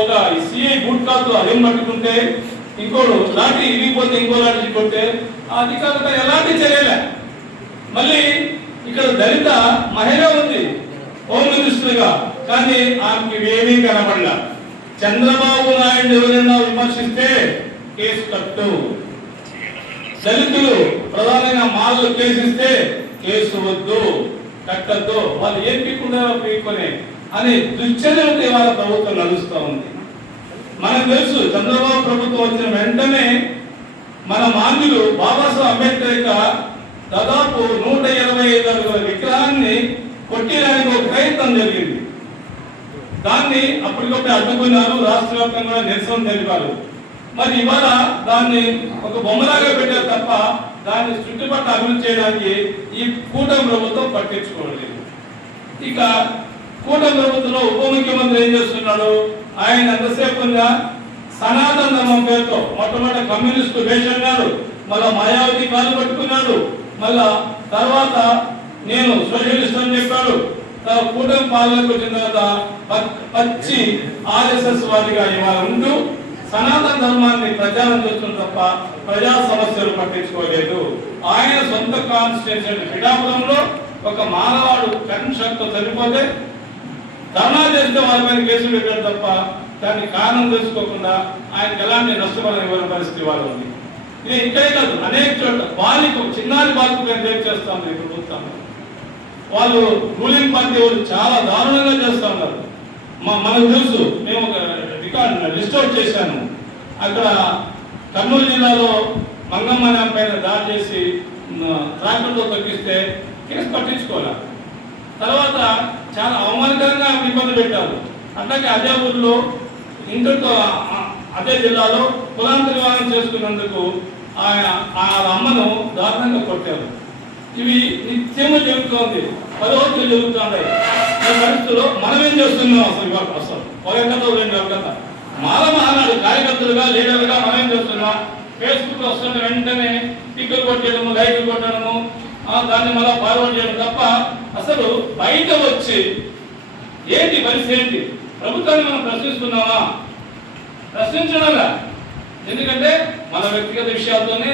ఒక CI boot కాదు అదేం పట్టుకుంటే ఇంకోడు లాంటి ఇరిగిపోతే ఇంకో లాంటి కొట్టే ఆ అధికారులపై ఎలాంటి చర్యలే. మళ్ళీ ఇక్కడ దళిత మహిళ ఉంది హోమ్ మినిస్టర్గా, కానీ ఆమెకి ఏమీ కనబడలా. చంద్రబాబు నాయుడు ఎవరైనా విమర్శిస్తే కేసు కట్టు, దళితులు ప్రధానంగా మాల్లో కేసిస్తే కేసు వద్దు, కట్టద్దు, వాళ్ళు ఏం పీకుండా పీక్కునే అని దుశ్చర్యలతో ఇవాళ ప్రభుత్వం నడుస్తూ ఉంది. మనకు తెలుసు చంద్రబాబు ప్రభుత్వం వచ్చిన వెంటనే మన మాన్యులు బాబాసాహెబ్ అంబేద్కర్ యొక్క దాదాపు 125 అడుగుల విగ్రహాన్ని కొట్టేయడానికి ఒక ప్రయత్నం జరిగింది. దాన్ని అప్పటికప్పుడు అడ్డుకున్నారు, రాష్ట్ర వ్యాప్తంగా నిరసన తెలిపారు. మరి ఇవాళ దాన్ని ఒక బొమ్మలాగా పెట్టారు తప్ప దాన్ని చుట్టుపక్కల అభివృద్ధి చేయడానికి ఈ కూటమి ప్రభుత్వం పట్టించుకోలేదు. ఇక కూటమి ప్రభుత్వంలో ఉప ముఖ్యమంత్రి ఏం చేస్తున్నాడు, ఆయన ఎంతసేపుగా సనాతన ధర్మం పేరుతో మొట్టమొదటి కమ్యూనిస్టు వేషన్నాడు, మళ్ళా మాయావతి కాలు పట్టుకున్నాడు, మళ్ళా తర్వాత నేను సోషలిస్ట్ అని చెప్పాడు. కూటమి పాలనకు వచ్చిన తర్వాత పచ్చి ఆర్ఎస్ఎస్ వారిగా ఇవాళ ఉంటూ సనాతన ధర్మాన్ని ప్రచారం చేస్తున్న తప్ప ప్రజా సమస్యలు పట్టించుకోలేదు. ఆయన సొంత కాన్స్టిట్యూన్సీ పిఠాపురంలో ఒక మానవాడు కన్షన్తో చనిపోతే ధర్నా చేస్తే వాళ్ళ మీద కేసులు పెట్టారు తప్ప దాన్ని కారణం తెలుసుకోకుండా ఆయనకు ఎలాంటి నష్టపరిహారం ఇవ్వని పరిస్థితి వాళ్ళు ఉంది. ఇది ఇక్కడే కాదు, అనేక చోట్ల బాలిక చిన్నారి బాలిక రేపు చేస్తాం ఈ ప్రభుత్వం. వాళ్ళు రూలింగ్ పార్టీ వాళ్ళు చాలా దారుణంగా చేస్తూ ఉన్నారు. మనకు తెలుసు, మేము ఒక రికార్డ్ లిస్ట్ అవుట్ చేశాను. అక్కడ కర్నూలు జిల్లాలో మంగమ్మ పైన దాడి చేసి ట్రాక్టర్తో తొక్కిస్తే కేసు పట్టించుకోవాలి. తర్వాత చాలా అవమానకరంగా ఇబ్బంది పెట్టారు. అట్లాగే అదే ఊర్లో ఇంటితో అదే జిల్లాలో కులాంతర వివాహం చేసుకున్నందుకు ఆయన అమ్మను దారుణంగా కొట్టారు. ఇవి నిత్యము జరుగుతోంది, 10 రోజులు జరుగుతున్నాయి. ఈ పరిస్థితుల్లో మనం ఏం చేస్తున్నాం అసలు ఒక కథ 2 కథ మాల మహానాడు కార్యకర్తలుగా లీడర్లుగా మనం ఏం చేస్తున్నాం, ఫేస్బుక్ లో వస్తున్న వెంటనే టిక్కులు కొట్టడము, లైక్లు కొట్టడము, దాన్ని మళ్ళీ ఫార్వర్డ్ చేయడం తప్ప అసలు బయట వచ్చి ఏంటి పరిస్థితి ఏంటి, ప్రభుత్వాన్ని మనం ప్రశ్నిస్తున్నామా? ప్రశ్నించడంగా. ఎందుకంటే మన వ్యక్తిగత విషయాలతోనే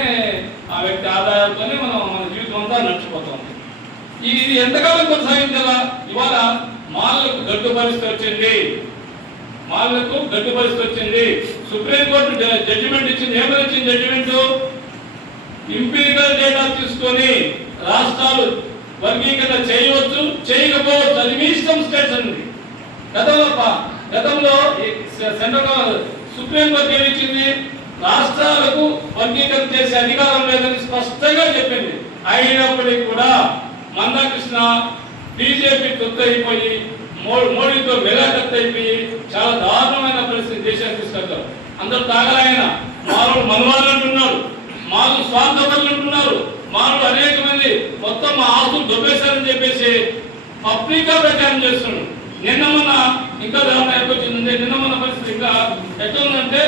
ఆ వ్యక్తి ఆదాయాలతోనే మన జీవితం అంతా నడిచిపోతాం. ఇది ఎంతకాలం కొనసాగించాలా? ఇవాళ మాలకు గడ్డు పరిస్థితి వచ్చింది. సుప్రీంకోర్టు జడ్జిమెంట్ ఇచ్చింది. ఏమని వచ్చింది జడ్జిమెంట్? ఇంపీరియల్ డేటా తీసుకొని రాష్ట్రాలు వర్గీకరణ చేయవచ్చు, చేయకపోవచ్చు, అది మీ ఇష్టం స్టేట్స్ అన్నది. గతంలో సెంట్రల్ సుప్రీంకోర్టు ఏమిచ్చింది? రాష్ట్రాలకు వర్గీకరణ చేసే అధికారం లేదని స్పష్టంగా చెప్పింది. అయినప్పటికీ కూడా మందాకృష్ణ బీజేపీ తొత్తైపోయి మోడీతో మెగాటైపోయి చాలా దారుణమైన పరిస్థితి దేశానికి తీసుకొచ్చారు. అందరూ తాగలైన మాలు మనవాళ్ళు అంటున్నారు, మాలు స్వార్థపరులు అంటున్నారు, మాలు అనేక మంది మొత్తం మా ఆస్తులు దొబ్బేశారని చెప్పేసి పబ్లిక్గా ప్రచారం చేస్తున్నాడు. నిన్న మొన్న ఇంకా దారుణం ఎక్కొచ్చిందంటే, నిన్న మొన్న పరిస్థితి ఇంకా ఎట్లా ఉందంటే,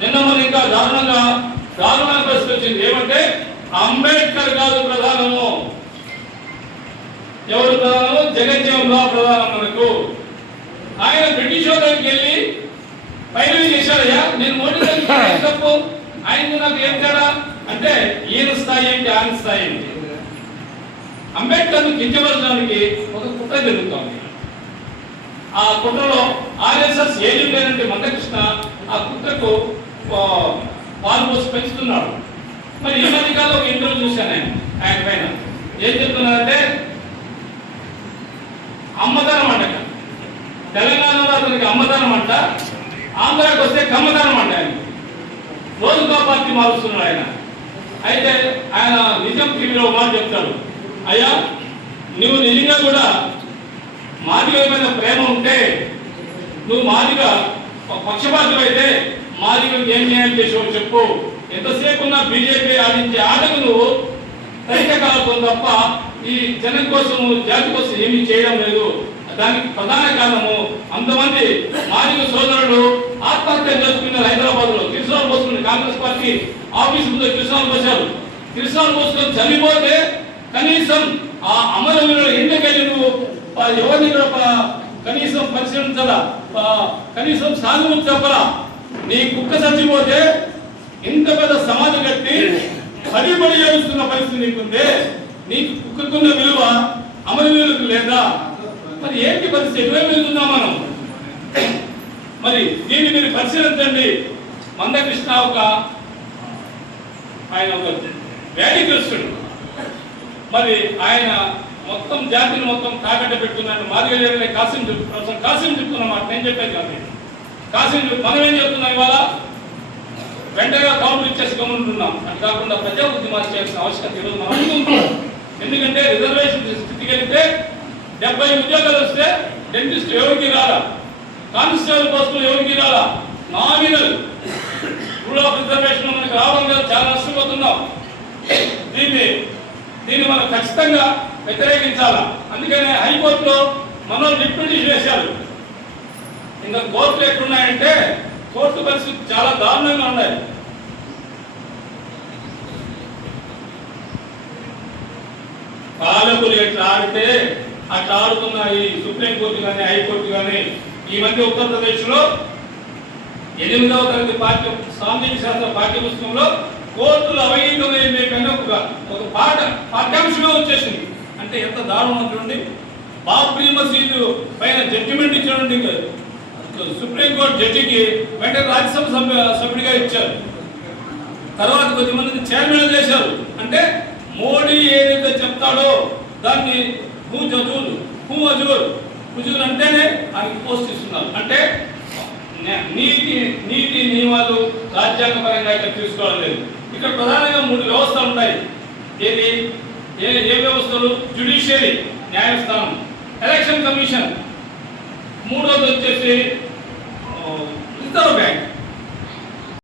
నిన్న మొన్న ఇంకా దారుణమైన పరిస్థితి వచ్చింది. ఏమంటే అంబేద్కర్ కాదు ప్రధానము, ఎవరు ప్రధానము? జగజ్జీవన్ రావు ప్రధానం మనకు. ఆయన బ్రిటిష్ దగ్గరికి వెళ్ళి పైరవి చేశాడయ్యా, నేను మోడీ తప్పు, ఆయనకు నాకు ఏం తేడా అంటే ఈయన స్థాయి ఏంటి, ఆయన స్థాయి ఏంటి? అంబేద్కర్ ను కించపరచడానికి ఒక కుట్ర జరుగుతోంది. ఆ కుట్రలో ఆర్ఎస్ఎస్ ఏజెంట్ అయినటువంటి మందకృష్ణ ఆ కుట్రకు పాల్పోసి పెంచుతున్నాడు. మరి ఈ మధ్యకాలంలో ఒక ఇంటర్వ్యూ చూశాను ఆయన పైన. ఏం చెప్తున్నారంటే అమ్మతనం అంట, తెలంగాణలో అతనికి అమ్మతనం అంట, ఆంధ్రాకి వస్తే కమ్మతనం అంట. ఆయన రోజుగా పార్టీ మారుస్తున్నాడు ఆయన. అయితే ఆయన నిజం టీవీలో మాట చెప్తాడు, అయ్యా నువ్వు నిజంగా కూడా మాదిగ మీద ప్రేమ ఉంటే, నువ్వు మాదిగ పక్షపాతం అయితే మాదిగకు ఏం న్యాయం చేసావు చెప్పు. ఎంతసేపు ఉన్న బీజేపీ ఆడించే ఆటకు నువ్వు తైకకాలతో తప్ప ఈ జనం కోసం జాతి కోసం ఏమీ చేయడం లేదు. దానికి ప్రధాన కారణము అంతమంది మాదిగ సోదరులు ఆత్మహత్య చేసుకున్నారు. హైదరాబాద్ లో కిరసనాలు పోసుకుని కాంగ్రెస్ పార్టీ ఆఫీస్ ముందు కిరసనాలు పోశారు. కిరసనాలు పోసుకొని చనిపోతే కనీసం ఆ అమరవీరుల ఇంటికెళ్ళి నువ్వు ఎవరిని కనీసం పరిశీలించదా, కనీసం సాగు చెప్పరా? నీ కుక్క చచ్చిపోతే ఇంత పెద్ద సమాధి కట్టి పడి చేస్తున్న పరిస్థితి నీకుందే. నీకు కుక్కకున్న విలువ అమరవీరులకు లేదా? మరి ఏంటి పరిస్థితి? ఎటువైపు వెళ్తున్నాం మనం? మరి దీన్ని మీరు పరిశీలించండి. మందకృష్ణ ఆయన ఒక వ్యాధిగ్రస్తుడు. మరి ఆయన మొత్తం జాతిని మొత్తం తాకట్టు పెట్టుకున్నాడు. మాదిగ కాసిం చెప్తున్న మాట నేను చెప్పేది కాదు. కాసిం మనం ఏం చెప్తున్నాం ఇవాళ? వెంటనే కౌంటర్ ఇచ్చేసి గమనిస్తున్నాం. అది కాకుండా ప్రజా ఉద్యమాలు చేయాల్సిన ఆవశ్యకత ఈరోజు మనం అనుకుంటున్నాం. ఎందుకంటే రిజర్వేషన్ స్థితికి వెళ్తే 70 ఉద్యోగాలు వస్తే డెంటిస్ట్ ఎవరికి రాలా, కానిస్టేబుల్ పోస్టులు ఎవరికి రాలా, నామినల్ రూల్ ఆఫ్ రిజర్వేషన్ మనకు రావడం కదా, చాలా నష్టపోతున్నాం. దీన్ని మనం ఖచ్చితంగా వ్యతిరేకించాలా. అందుకనే హైకోర్టులో మనం డిప్యూటీషన్ వేశారు. ఇంకా కోర్టులు ఎట్లున్నాయంటే కోర్టు పరిస్థితి చాలా దారుణంగా ఉన్నాయి. పాలకులు ఎట్లా ఆడితే అట్లా ఆడుతున్నాయి సుప్రీంకోర్టు కానీ హైకోర్టు కానీ. ఈ మధ్య ఉత్తరప్రదేశ్ లో 8వ తరగతి సాంఘిక శాస్త్ర పాఠ్యపుస్తకంలో కోర్టులు అవినీతమైన ఒక పాఠ్యాంశమే వచ్చేసింది. అంటే ఎంత దారుణం చూడండి. బాబ్రీ మసీదు పైన జడ్జిమెంట్ ఇచ్చాడండి. సుప్రీంకోర్టు జడ్జికి వెంటనే రాజ్యసభ సభ్యుడిగా ఇచ్చారు. తర్వాత కొద్దిమందిని చైర్మన్ చేశారు. అంటే మోడీ ఏదైతే చెప్తాడో దాన్ని హుజూర్ అంటేనే ఆయనకి పోస్ట్ ఇస్తున్నారు. అంటే నీతి నియమాలు రాజ్యాంగపరంగా ఇక్కడ తీసుకోవడం లేదు. ఇక్కడ ప్రధానంగా 3 వ్యవస్థలు ఉంటాయి. ఏ వ్యవస్థలు? జ్యుడిషియరీ న్యాయస్థానం, ఎలక్షన్ కమిషన్, 3వది వచ్చేసి